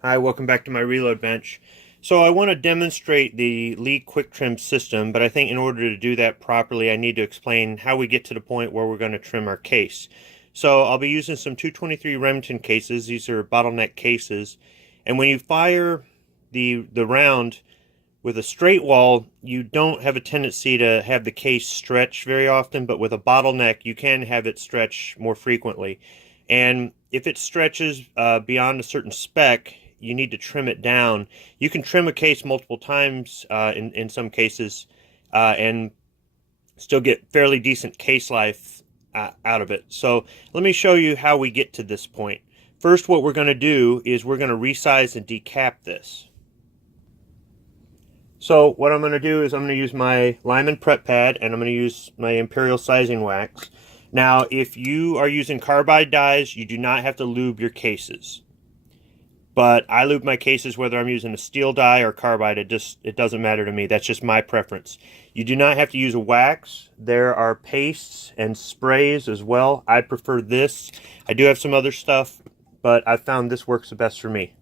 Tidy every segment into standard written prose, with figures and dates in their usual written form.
Hi, welcome back to my reload bench. So I want to demonstrate the Lee Quick Trim system, but I think in order to do that properly, I need to explain how we get to the point where we're going to trim our case. So I'll be using some 223 Remington cases. These are bottleneck cases. And when you fire the round with a straight wall, you don't have a tendency to have the case stretch very often, but with a bottleneck, you can have it stretch more frequently. And if it stretches beyond a certain spec, you need to trim it down. You can trim a case multiple times in some cases and still get fairly decent case life out of it. So let me show you how we get to this point. First, what we're going to do is we're going to resize and decap this. So what I'm going to do is I'm going to use my Lyman prep pad and I'm going to use my Imperial sizing wax. Now, if you are using carbide dies, you do not have to lube your cases. But I lube my cases whether I'm using a steel die or carbide. It doesn't matter to me. That's just my preference. You do not have to use a wax. There are pastes and sprays as well. I prefer this. I do have some other stuff, but I found this works the best for me.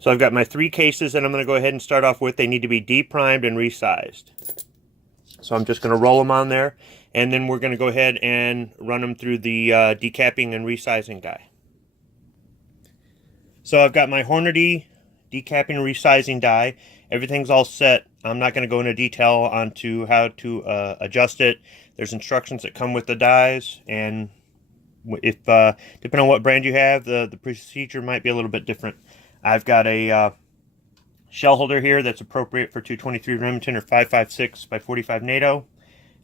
So I've got my 3 cases that I'm going to go ahead and start off with. They need to be deprimed and resized. So I'm just going to roll them on there, and then we're going to go ahead and run them through the decapping and resizing die. So I've got my Hornady decapping and resizing die. Everything's all set. I'm not going to go into detail onto how to adjust it. There's instructions that come with the dies, and if depending on what brand you have, the procedure might be a little bit different. I've got a shell holder here that's appropriate for 223 Remington or 5.56 by 45 NATO,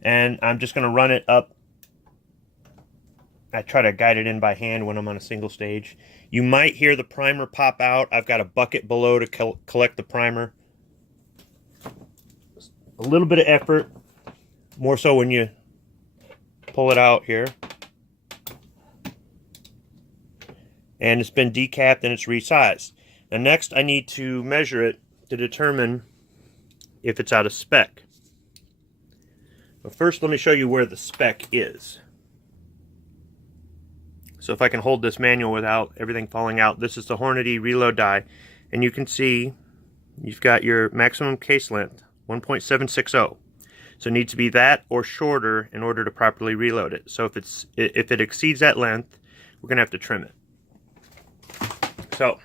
and I'm just going to run it up. I try to guide it in by hand when I'm on a single stage. You might hear the primer pop out. I've got a bucket below to collect the primer. A little bit of effort, more so when you pull it out here. And it's been decapped and it's resized. Now next I need to measure it to determine if it's out of spec. But first let me show you where the spec is. So if I can hold this manual without everything falling out, this is the Hornady reload die, and you can see you've got your maximum case length, 1.760. So it needs to be that or shorter in order to properly reload it. So if it exceeds that length, we're going to have to trim it. So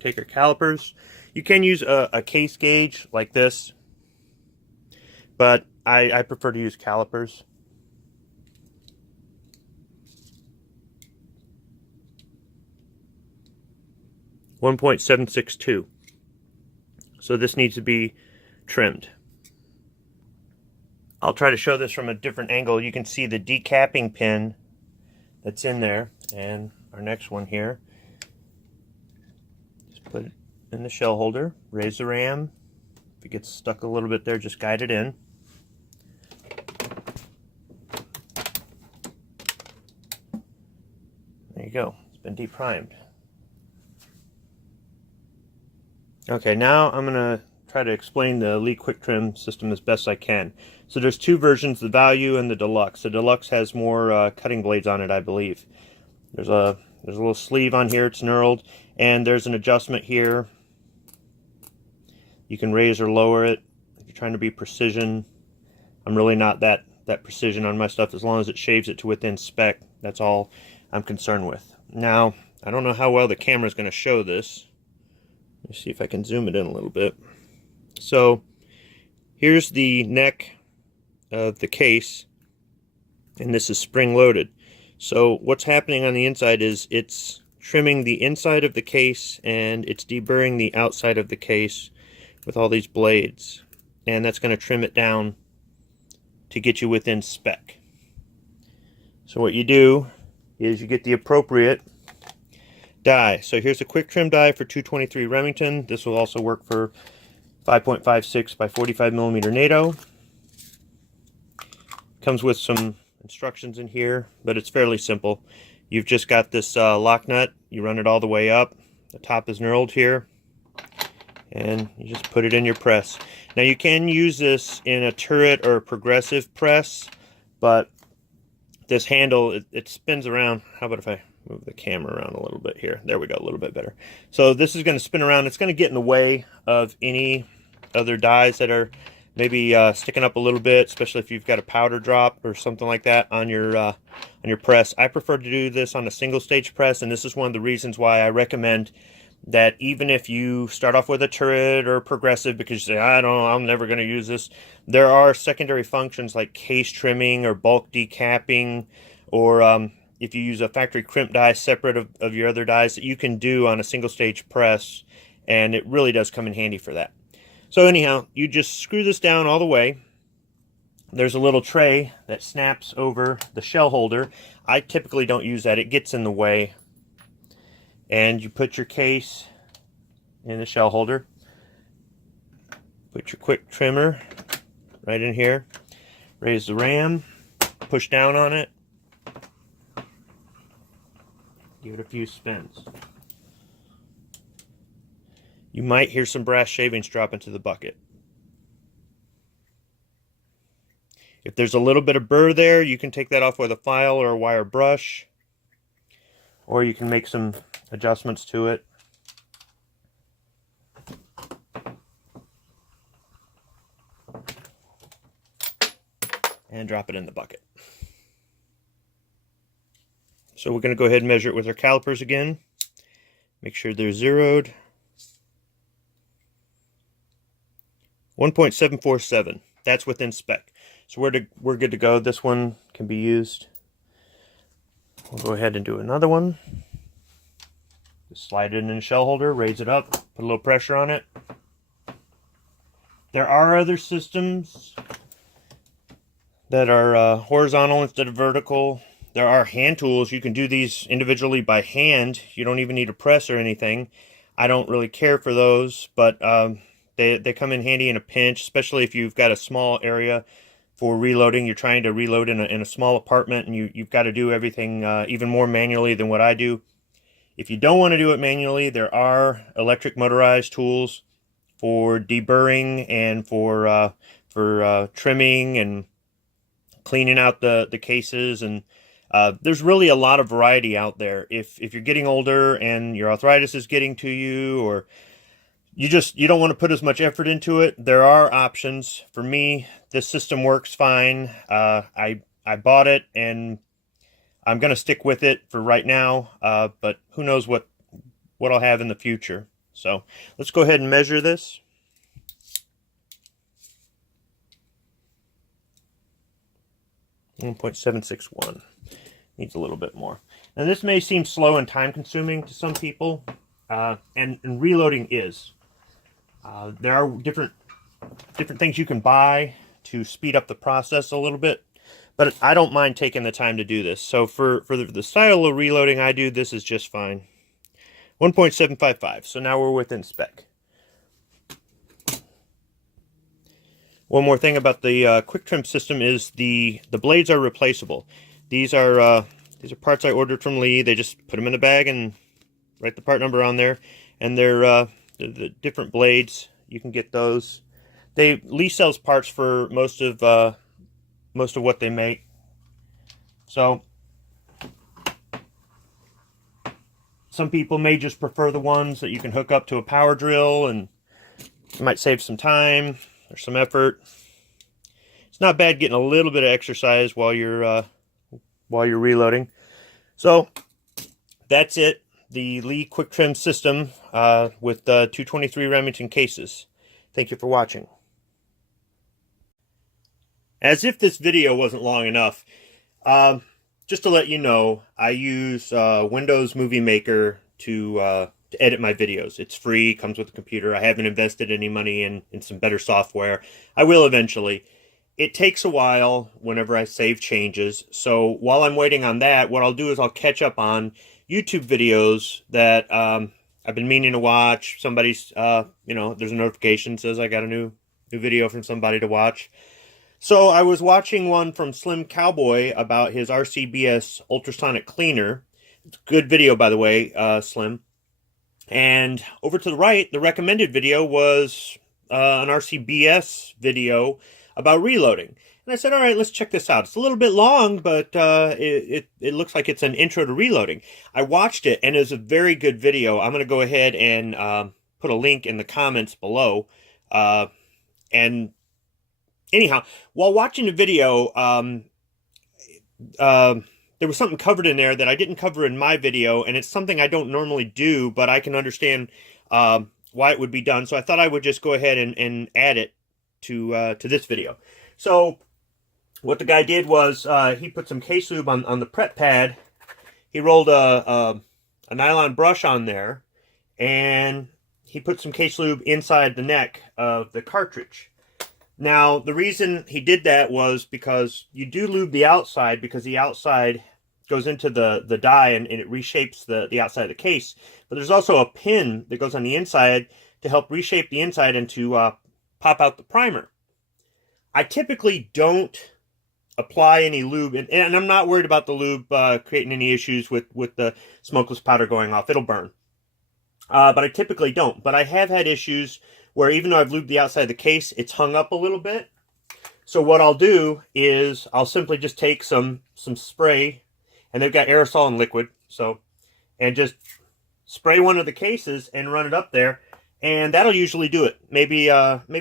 take our calipers. You can use a case gauge like this, but I prefer to use calipers. .762. So this needs to be trimmed. I'll try to show this from a different angle. You can see the decapping pin that's in there, and our next one here. Just put it in the shell holder, raise the ram. If it gets stuck a little bit there, just guide it in. There you go. It's been deprimed. Okay, now I'm going to try to explain the Lee Quick Trim system as best I can. So there's 2 versions, the Value and the Deluxe. The Deluxe has more cutting blades on it, I believe. There's a little sleeve on here, it's knurled, and there's an adjustment here. You can raise or lower it if you're trying to be precision. I'm really not that precision on my stuff. As long as it shaves it to within spec, that's all I'm concerned with. Now, I don't know how well the camera is going to show this. Let's see if I can zoom it in a little bit. So here's the neck of the case, and this is spring loaded. So what's happening on the inside is it's trimming the inside of the case and it's deburring the outside of the case with all these blades, and that's going to trim it down to get you within spec. So what you do is you get the appropriate die. So here's a quick trim die for 223 Remington. This will also work for 5.56 by 45 millimeter NATO. Comes with some instructions in here, but it's fairly simple. You've just got this lock nut. You run it all the way up. The top is knurled here, and you just put it in your press. Now you can use this in a turret or a progressive press, but this handle, it spins around. How about if I move the camera around a little bit here. There we go, a little bit better. So this is going to spin around. It's going to get in the way of any other dies that are maybe sticking up a little bit, especially if you've got a powder drop or something like that on your press. I prefer to do this on a single stage press, and this is one of the reasons why I recommend that even if you start off with a turret or a progressive because you say, I don't know, I'm never going to use this, there are secondary functions like case trimming or bulk decapping, or if you use a factory crimp die separate of your other dies, that you can do on a single stage press, and it really does come in handy for that. So anyhow, you just screw this down all the way. There's a little tray that snaps over the shell holder. I typically don't use that, it gets in the way. And you put your case in the shell holder. Put your quick trimmer right in here. Raise the ram, push down on it. Give it a few spins. You might hear some brass shavings drop into the bucket. If there's a little bit of burr there, you can take that off with a file or a wire brush, or you can make some adjustments to it. And drop it in the bucket. So we're going to go ahead and measure it with our calipers again. Make sure they're zeroed. 1.747. That's within spec. So we're good to go. This one can be used. We'll go ahead and do another one. Just slide it in the shell holder, raise it up, put a little pressure on it. There are other systems that are horizontal instead of vertical. There are hand tools. You can do these individually by hand. You don't even need a press or anything. I don't really care for those, but they come in handy in a pinch, especially if you've got a small area for reloading. You're trying to reload in a small apartment, and you've got to do everything even more manually than what I do. If you don't want to do it manually, there are electric motorized tools for deburring and for trimming and cleaning out the cases, and there's really a lot of variety out there. If you're getting older and your arthritis is getting to you, or you don't want to put as much effort into it, there are options. For me, this system works fine. I bought it, and I'm going to stick with it for right now, but who knows what I'll have in the future. So let's go ahead and measure this. .761. Needs a little bit more. Now this may seem slow and time consuming to some people, and reloading is. There are different things you can buy to speed up the process a little bit, but I don't mind taking the time to do this. So for the style of reloading I do, this is just fine. 1.755. So now we're within spec. One more thing about the quick trim system is the blades are replaceable. These are parts I ordered from Lee. They just put them in a bag and write the part number on there, and they're the different blades. You can get those. Lee sells parts for most of what they make. So some people may just prefer the ones that you can hook up to a power drill, and you might save some time or some effort. It's not bad getting a little bit of exercise while you're reloading. So that's it. The Lee Quick Trim system with 223 Remington cases. Thank you for watching. As if this video wasn't long enough, just to let you know, I use Windows Movie Maker to edit my videos. It's free, comes with a computer. I haven't invested any money in some better software. I will eventually. It takes a while whenever I save changes. So while I'm waiting on that, what I'll do is I'll catch up on YouTube videos that I've been meaning to watch. Somebody's, there's a notification that says I got a new video from somebody to watch. So I was watching one from Slim Cowboy about his RCBS ultrasonic cleaner. It's a good video, by the way, Slim. And over to the right, the recommended video was an RCBS video about reloading. And I said, all right, let's check this out. It's a little bit long, but it looks like it's an intro to reloading. I watched it, and it was a very good video. I'm going to go ahead and put a link in the comments below. And anyhow, while watching the video, there was something covered in there that I didn't cover in my video, and it's something I don't normally do, but I can understand why it would be done. So I thought I would just go ahead and add it to this video. So what the guy did was he put some case lube on the prep pad. He rolled a nylon brush on there, and he put some case lube inside the neck of the cartridge. Now, the reason he did that was because you do lube the outside, because the outside goes into the die and it reshapes the outside of the case. But there's also a pin that goes on the inside to help reshape the inside and to pop out the primer. I typically don't apply any lube, and I'm not worried about the lube creating any issues with the smokeless powder going off. It'll burn. But I typically don't. But I have had issues where even though I've lubed the outside of the case, it's hung up a little bit. So what I'll do is I'll simply just take some spray, and they've got aerosol and liquid, and just spray one of the cases and run it up there, and that'll usually do it. Maybe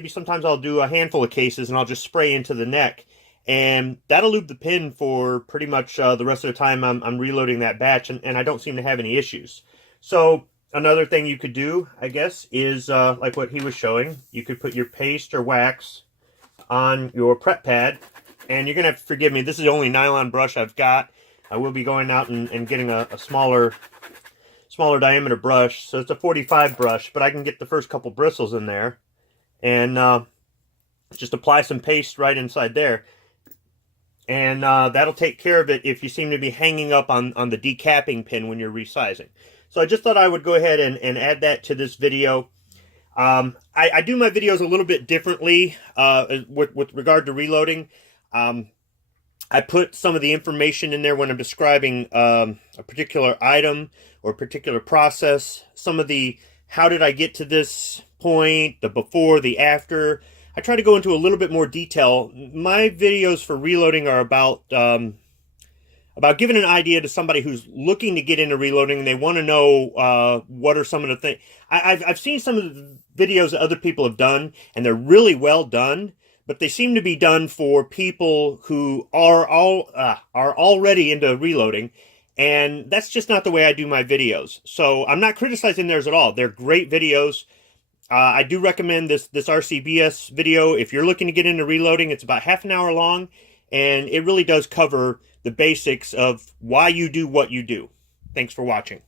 sometimes I'll do a handful of cases and I'll just spray into the neck, and that'll lube the pin for pretty much the rest of the time I'm reloading that batch, and I don't seem to have any issues. So another thing you could do, I guess, is like what he was showing. You could put your paste or wax on your prep pad, and you're going to have to forgive me. This is the only nylon brush I've got. I will be going out and getting a smaller diameter brush. So it's a 45 brush, but I can get the first couple bristles in there and just apply some paste right inside there. And that'll take care of it if you seem to be hanging up on the decapping pin when you're resizing. So I just thought I would go ahead and add that to this video. I do my videos a little bit differently with regard to reloading. I put some of the information in there when I'm describing a particular item or a particular process. Some of the how did I get to this point, the before, the after. I try to go into a little bit more detail. My videos for reloading are about giving an idea to somebody who's looking to get into reloading and they want to know what are some of the things. I've seen some of the videos that other people have done, and they're really well done, but they seem to be done for people who are already into reloading, and that's just not the way I do my videos. So I'm not criticizing theirs at all. They're great videos. I do recommend this RCBS video if you're looking to get into reloading. It's about half an hour long, and it really does cover the basics of why you do what you do. Thanks for watching.